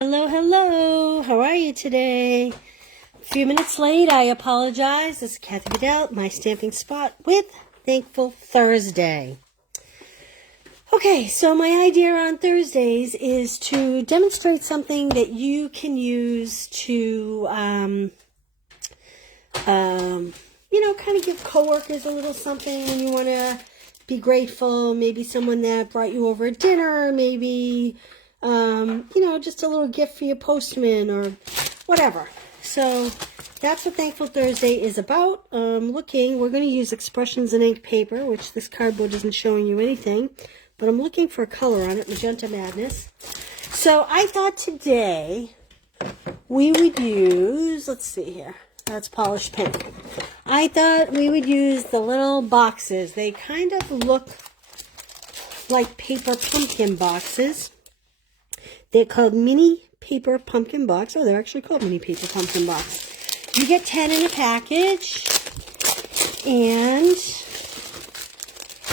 Hello, hello. How are you today? A few minutes late. I apologize. This is Kathy Vidal, my stamping spot with Thankful Thursday. Okay, so my idea on Thursdays is to demonstrate something that you can use to, kind of give coworkers a little something when you want to be grateful. Maybe someone that brought you over at dinner, maybe just a little gift for your postman or whatever. So that's what Thankful Thursday is about. We're going to use Expressions in Ink paper, which this cardboard isn't showing you anything, but I'm looking for a color on it, Magenta Madness. So I thought today we would use, let's see here, that's polished pink. I thought we would use the little boxes. They kind of look like paper pumpkin boxes. They're called mini paper pumpkin box. Oh, they're actually called mini paper pumpkin box. You get 10 in a package, and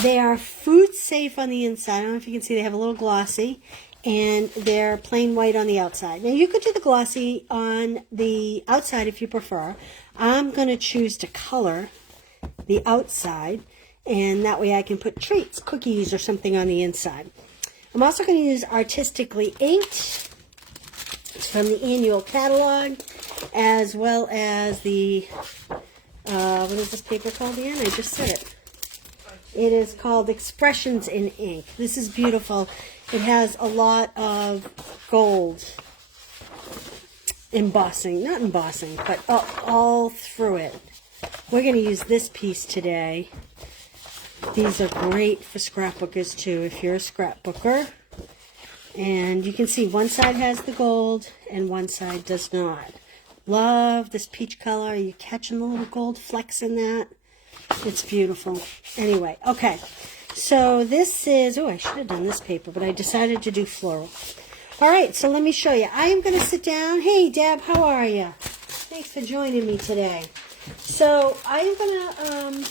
they are food safe on the inside. I don't know if you can see, they have a little glossy, and they're plain white on the outside. Now, you could do the glossy on the outside if you prefer. I'm going to choose to color the outside, and that way I can put treats, cookies, or something on the inside. I'm also going to use Artistically Inked. It's from the annual catalog, as well as the, what is this paper called again? I just said it. It is called Expressions in Ink. This is beautiful. It has a lot of gold embossing, not embossing, but all through it. We're going to use this piece today. These are great for scrapbookers too, if you're a scrapbooker. And you can see one side has the gold and one side does not. Love this peach color. Are you catching the little gold flecks in that? It's beautiful. Anyway, okay. So this is, I should have done this paper, but I decided to do floral. All right, so let me show you. I am going to sit down. Hey, Deb, how are you? Thanks for joining me today. So I am going to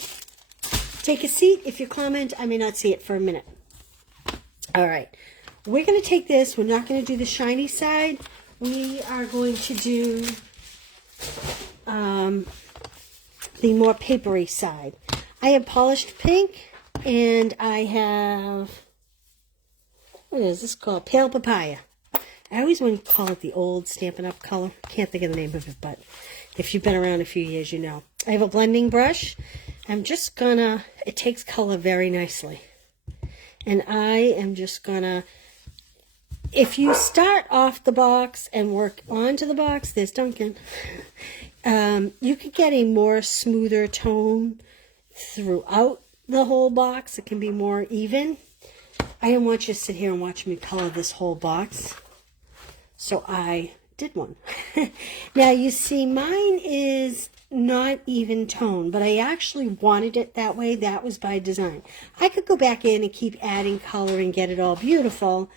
take a seat. If you comment, I may not see it for a minute. All right. We're going to take this. We're not going to do the shiny side. We are going to do the more papery side. I have polished pink, and I have, what is this called? Pale papaya. I always want to call it the old Stampin' Up color. Can't think of the name of it, but if you've been around a few years, you know. I have a blending brush. I'm just gonna, it takes color very nicely. And I am just gonna, if you start off the box and work onto the box, there's Duncan, you could get a more smoother tone throughout the whole box. It can be more even. I didn't want you to sit here and watch me color this whole box, so I did one. Now you see mine is not even tone, but I actually wanted it that way. That was by design. I could go back in and keep adding color and get it all beautiful.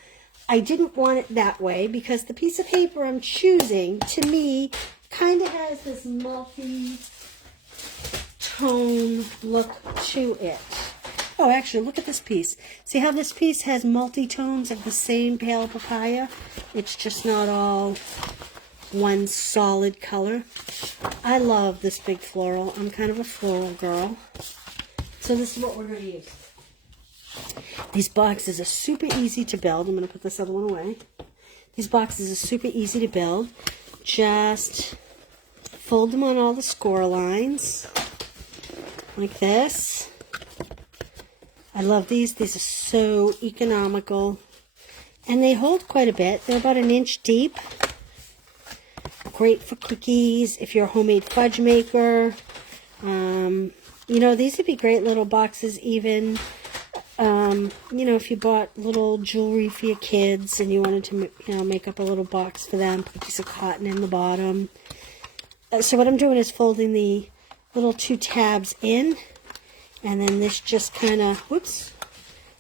I didn't want it that way because the piece of paper I'm choosing, to me, kind of has this multi-tone look to it. Oh, actually, look at this piece. See how this piece has multi-tones of the same pale papaya? It's just not all one solid color. I love this big floral. I'm kind of a floral girl. So this is what we're going to use. These boxes are super easy to build. I'm going to put this other one away. These boxes are super easy to build. Just fold them on all the score lines like this. I love these. These are so economical. And they hold quite a bit. They're about 1 inch deep. Great for cookies, if you're a homemade fudge maker. These would be great little boxes even, if you bought little jewelry for your kids and you wanted to, make up a little box for them, put a piece of cotton in the bottom. So what I'm doing is folding the little 2 tabs in, and then this just kind of,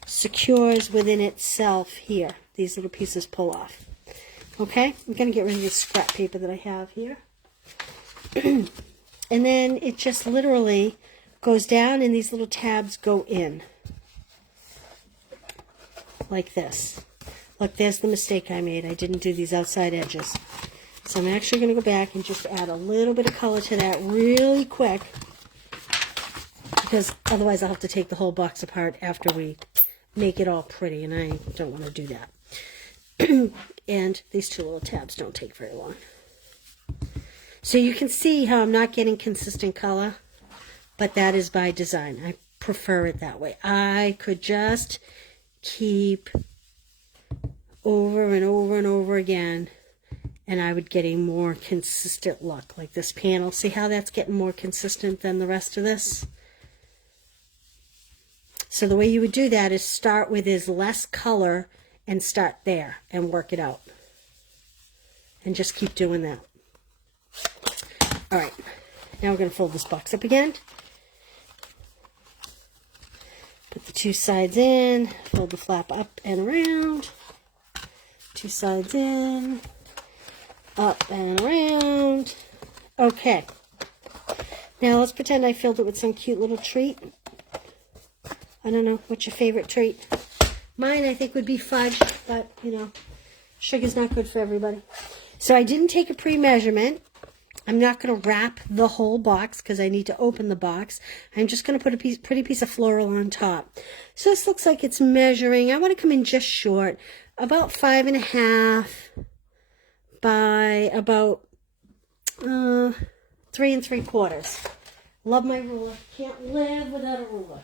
secures within itself here. These little pieces pull off. Okay, I'm going to get rid of this scrap paper that I have here. And then it just literally goes down and these little tabs go in. Like this. Look, there's the mistake I made. I didn't do these outside edges. So I'm actually going to go back and just add a little bit of color to that really quick, because otherwise I'll have to take the whole box apart after we make it all pretty, and I don't want to do that. And these two little tabs don't take very long. So you can see how I'm not getting consistent color, but that is by design. I prefer it that way. I could just keep over and over and over again, and I would get a more consistent look, like this panel. See how that's getting more consistent than the rest of this? So the way you would do that is start with as less color and start there and work it out. And just keep doing that. All right, now we're going to fold this box up again. Put the two sides in, fold the flap up and around. Two sides in, up and around. Okay. Now let's pretend I filled it with some cute little treat. I don't know, what's your favorite treat? Mine, I think, would be fudge, but, you know, sugar's not good for everybody. So I didn't take a pre-measurement. I'm not going to wrap the whole box because I need to open the box. I'm just going to put a pretty piece of floral on top. So this looks like it's measuring. I want to come in just short, about 5.5 by about 3 3/4. Love my ruler. Can't live without a ruler.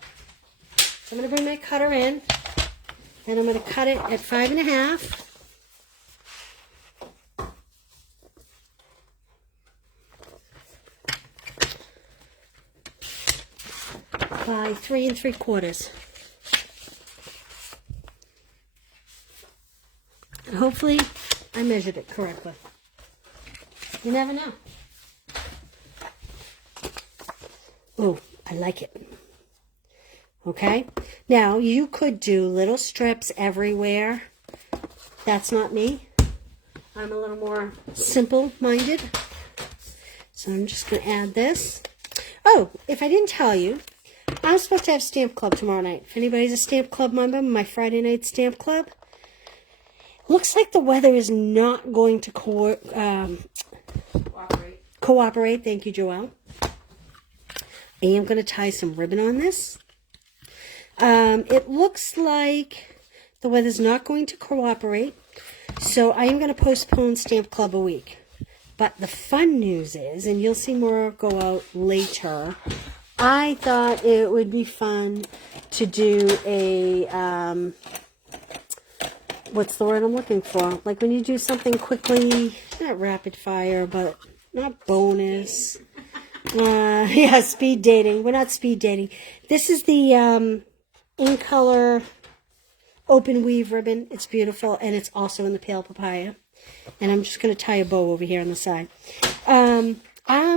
So I'm going to bring my cutter in, and I'm going to cut it at 5.5. By 3 3/4. And hopefully I measured it correctly. You never know. Oh, I like it. Okay, now you could do little strips everywhere. That's not me. I'm a little more simple-minded. So I'm just going to add this. Oh, if I didn't tell you, I'm supposed to have Stamp Club tomorrow night. If anybody's a Stamp Club member, my Friday night Stamp Club. Looks like the weather is not going to cooperate. Thank you, Joelle. I am going to tie some ribbon on this. It looks like the weather's not going to cooperate, so I am going to postpone Stamp Club a week. But the fun news is, and you'll see more go out later, I thought it would be fun to do a, what's the word I'm looking for? Like when you do something quickly, not rapid fire, but not bonus. Yeah, speed dating. We're not speed dating. This is the in color open weave ribbon. It's beautiful, and it's also in the pale papaya. And I'm just going to tie a bow over here on the side. I'm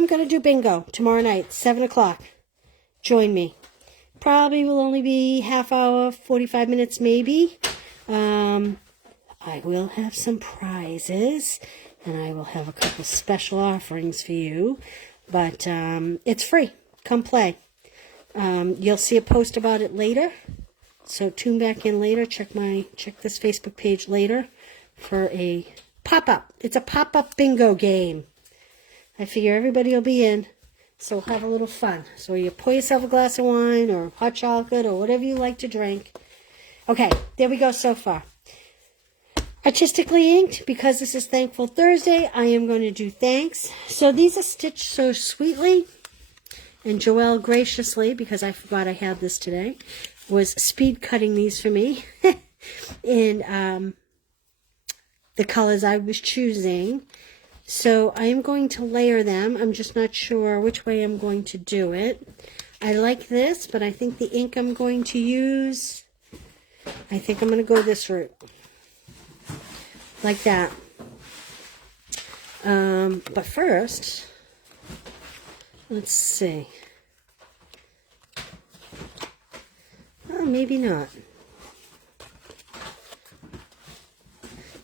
going to do bingo tomorrow night, 7 o'clock. Join me. Probably will only be half hour, 45 minutes maybe. I will have some prizes, and I will have a couple special offerings for you. But it's free. Come play. You'll see a post about it later. So tune back in later. Check this Facebook page later for a pop-up. It's a pop-up bingo game. I figure everybody will be in, so we'll have a little fun. So you pour yourself a glass of wine or hot chocolate or whatever you like to drink. Okay, there we go so far. Artistically Inked, because this is Thankful Thursday, I am going to do thanks. So these are stitched so sweetly, and Joelle graciously, because I forgot I had this today, was speed cutting these for me in the colors I was choosing. So I am going to layer them. I'm just not sure which way I'm going to do it. I like this, but I think the ink I'm going to use, I think I'm going to go this route. Like that. But first, let's see. Oh, maybe not.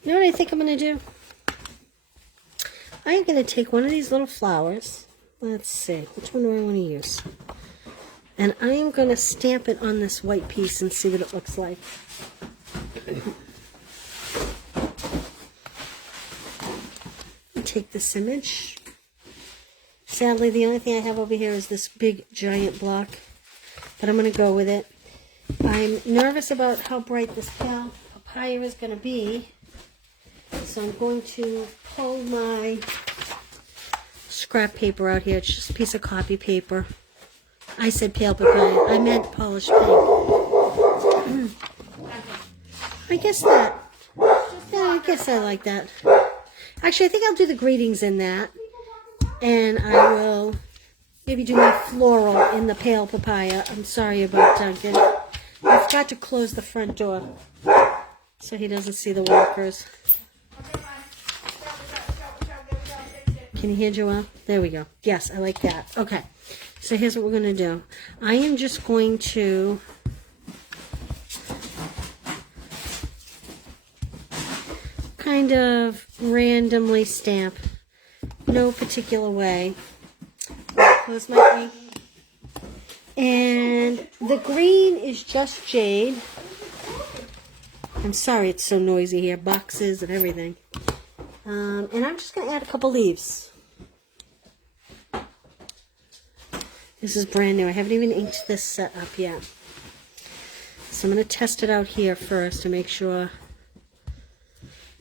You know what I think I'm going to do? I'm going to take one of these little flowers. Let's see. Which one do I want to use? And I am going to stamp it on this white piece and see what it looks like. take this image. Sadly, the only thing I have over here is this big giant block, but I'm going to go with it. I'm nervous about how bright this pale papaya is going to be, so I'm going to pull my scrap paper out here. It's just a piece of copy paper. I said pale papaya. I meant polished pink. I guess that. Yeah, I guess I like that. Actually, I think I'll do the greetings in that. And I will maybe do my floral in the pale papaya. I'm sorry about Duncan. I forgot to close the front door so he doesn't see the walkers. Can you hear Joelle? There we go. Yes, I like that. Okay, so here's what we're going to do. I am just going to kind of randomly stamp. No particular way. Close my ink. And the green is just jade. I'm sorry it's so noisy here. Boxes and everything. And I'm just going to add a couple leaves. This is brand new. I haven't even inked this set up yet. So I'm going to test it out here first to make sure.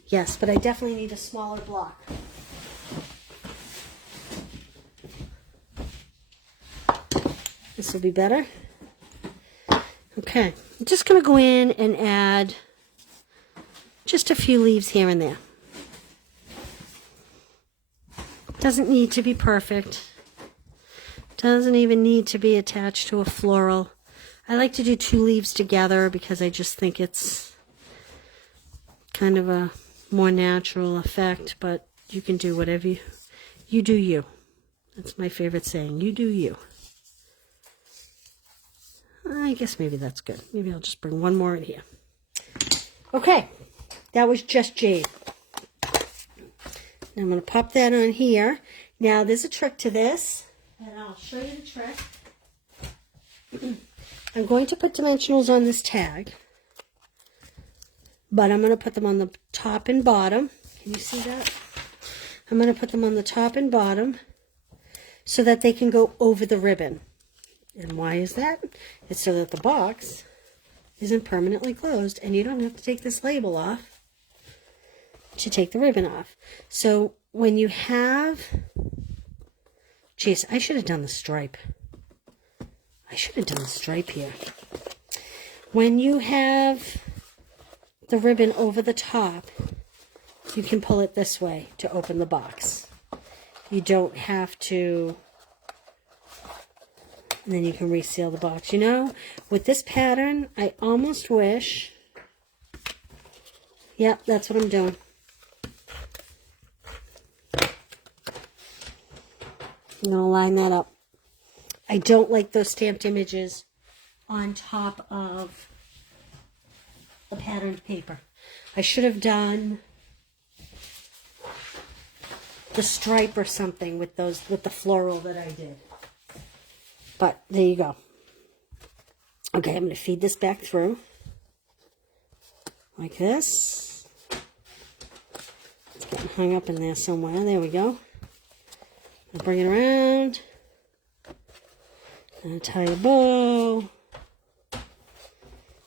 Yes, but I definitely need a smaller block. This will be better. Okay, I'm just going to go in and add just a few leaves here and there. Doesn't need to be perfect. Doesn't even need to be attached to a floral. I like to do 2 leaves together because I just think it's kind of a more natural effect, but you can do whatever you do you. That's my favorite saying. You do you. I guess maybe that's good. Maybe I'll just bring one more in here. Okay, that was just jade. Now I'm going to pop that on here. Now there's a trick to this, and I'll show you the trick. I'm going to put dimensionals on this tag, but I'm going to put them on the top and bottom. Can you see that? I'm going to put them on the top and bottom so that they can go over the ribbon. And why is that? It's so that the box isn't permanently closed and you don't have to take this label off to take the ribbon off. So when you have, geez, I should have done the stripe. I should have done the stripe here. When you have the ribbon over the top, you can pull it this way to open the box. You don't have to. And then you can reseal the box. You know, with this pattern, I almost wish. Yep, that's what I'm doing. I'm going to line that up. I don't like those stamped images on top of the patterned paper. I should have done the stripe or something with those, with the floral that I did. But there you go. Okay, I'm going to feed this back through like this. It's getting hung up in there somewhere. There we go. I'll bring it around. And tie a bow.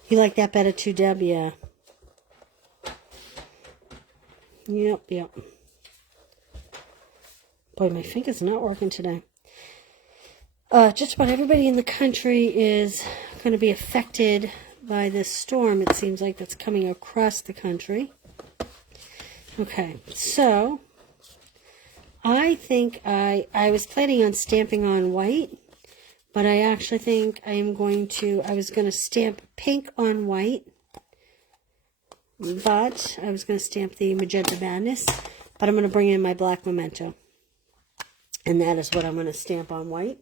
You like that better too, Deb? Yeah. Yep. Boy, my finger's not working today. Just about everybody in the country is going to be affected by this storm. It seems like that's coming across the country. Okay, so I think I was planning on stamping on white, but I actually think I was going to stamp pink on white, but I was going to stamp the Magenta Madness, but I'm going to bring in my black Memento, and that is what I'm going to stamp on white.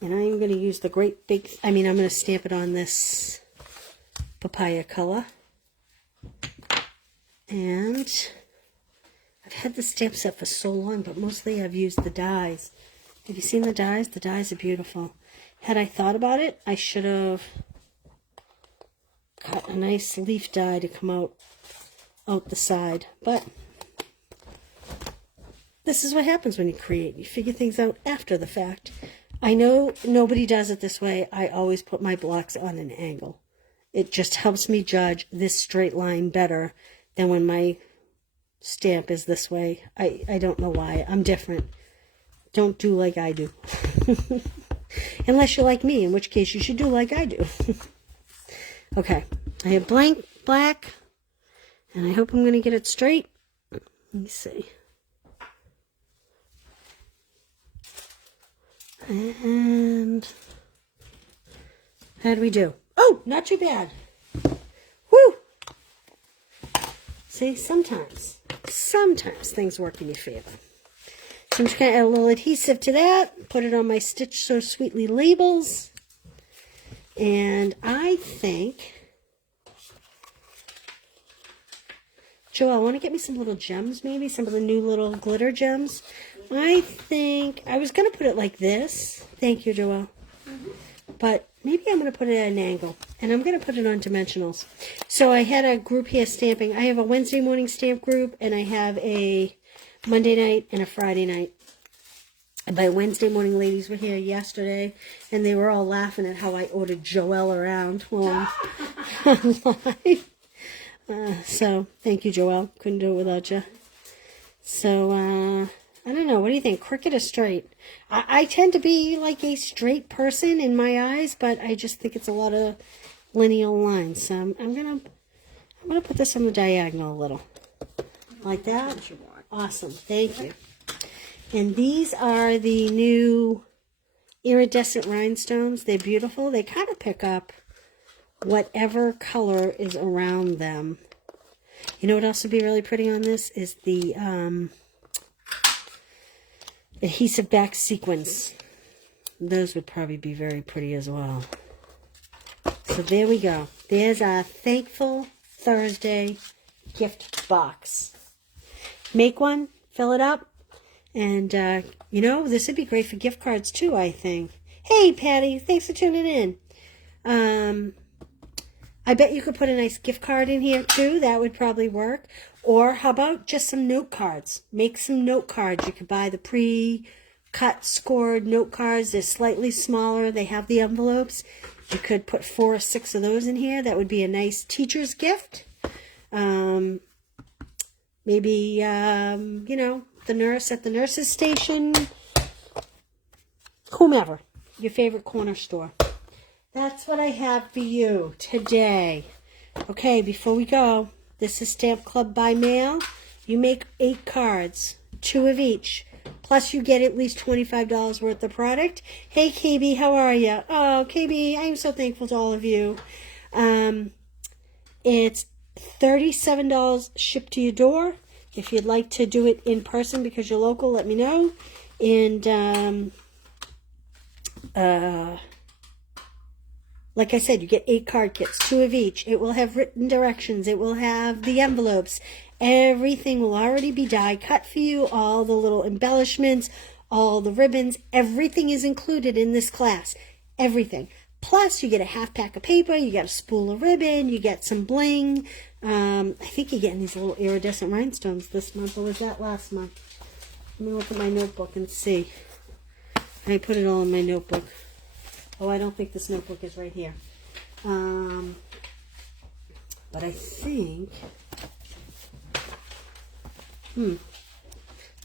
And I'm going to use the great big, I'm going to stamp it on this papaya color. And I've had the stamp set for so long, but mostly I've used the dies. Have you seen the dies? The dies are beautiful. Had I thought about it, I should have cut a nice leaf die to come out the side. But this is what happens when you create. You figure things out after the fact. I know nobody does it this way. I always put my blocks on an angle. It just helps me judge this straight line better than when my stamp is this way. I don't know why. I'm different. Don't do like I do. Unless you're like me, in which case you should do like I do. Okay. I have blank black, and I hope I'm going to get it straight. Let me see. And how do we do? Oh, not too bad. Woo! See, sometimes things work in your favor. So I'm just going to add a little adhesive to that, put it on my Stitch So Sweetly labels. And I think, Joelle, want to get me some little gems maybe? Some of the new little glitter gems? I think I was going to put it like this. Thank you, Joelle. But maybe I'm going to put it at an angle. And I'm going to put it on dimensionals. So I had a group here stamping. I have a Wednesday morning stamp group. And I have a Monday night and a Friday night. And by Wednesday morning, ladies were here yesterday. And they were all laughing at how I ordered Joelle around while I'm live. So, thank you, Joelle. Couldn't do it without you. So, I don't know. What do you think? Crooked or straight? I tend to be like a straight person in my eyes, but I just think it's a lot of lineal lines. So I'm gonna put this on the diagonal a little, like that. Awesome. Thank you. And these are the new Iridescent Rhinestones. They're beautiful. They kind of pick up whatever color is around them. You know what else would be really pretty on this is the adhesive back sequins. Those would probably be very pretty as well. So there we go. There's our Thankful Thursday gift box. Make one, fill it up, and you know, this would be great for gift cards too, I think. Hey, Patty, thanks for tuning in. I bet you could put a nice gift card in here too. That would probably work. Or how about just some note cards? Make some note cards. You could buy the pre-cut, scored note cards. They're slightly smaller. They have the envelopes. You could put 4 or 6 of those in here. That would be a nice teacher's gift. Maybe, you know, the nurse at the nurse's station. Whomever. Your favorite corner store. That's what I have for you today. Okay, before we go, this is Stamp Club by mail. You make 8 cards, 2 of each. Plus you get at least $25 worth of product. Hey, KB, how are you? Oh, KB, I am so thankful to all of you. It's $37 shipped to your door. If you'd like to do it in person because you're local, let me know. And, like I said, you get 8 card kits, 2 of each. It will have written directions. It will have the envelopes. Everything will already be die cut for you. All the little embellishments, all the ribbons, everything is included in this class. Everything. Plus, you get a half pack of paper. You get a spool of ribbon. You get some bling. I think you're getting these little iridescent rhinestones this month. Or was that last month? Let me look at my notebook and see. I put it all in my notebook. Oh, I don't think this notebook is right here. But I think...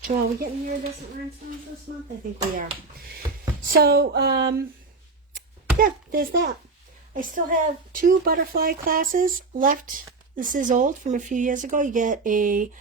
Joe, are we getting iridescent rhinestones this month? I think we are. So, yeah, there's that. I still have 2 butterfly classes left. This is old from a few years ago. You get a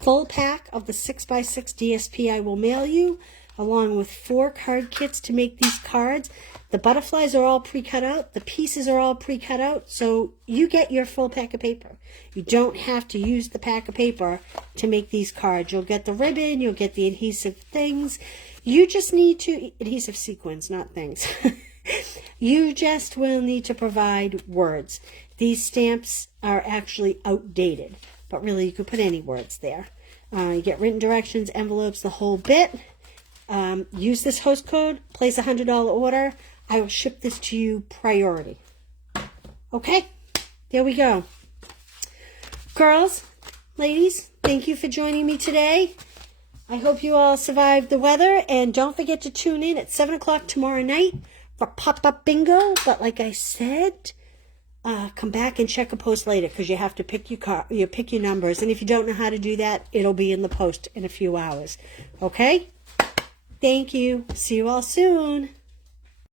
full pack of the 6x6 DSP I will mail you, along with 4 card kits to make these cards. The butterflies are all pre-cut out. The pieces are all pre-cut out. So you get your full pack of paper. You don't have to use the pack of paper to make these cards. You'll get the ribbon. You'll get the adhesive things. You just need to... Adhesive sequins, not things. You just will need to provide words. These stamps are actually outdated. But really, you could put any words there. You get written directions, envelopes, the whole bit. Use this host code. Place a $100 order. I will ship this to you priority. Okay? There we go. Girls, ladies, thank you for joining me today. I hope you all survived the weather, and don't forget to tune in at 7 o'clock tomorrow night for pop-up bingo. But like I said, come back and check a post later, because you have to pick your numbers. And if you don't know how to do that, it'll be in the post in a few hours. Okay? Thank you. See you all soon.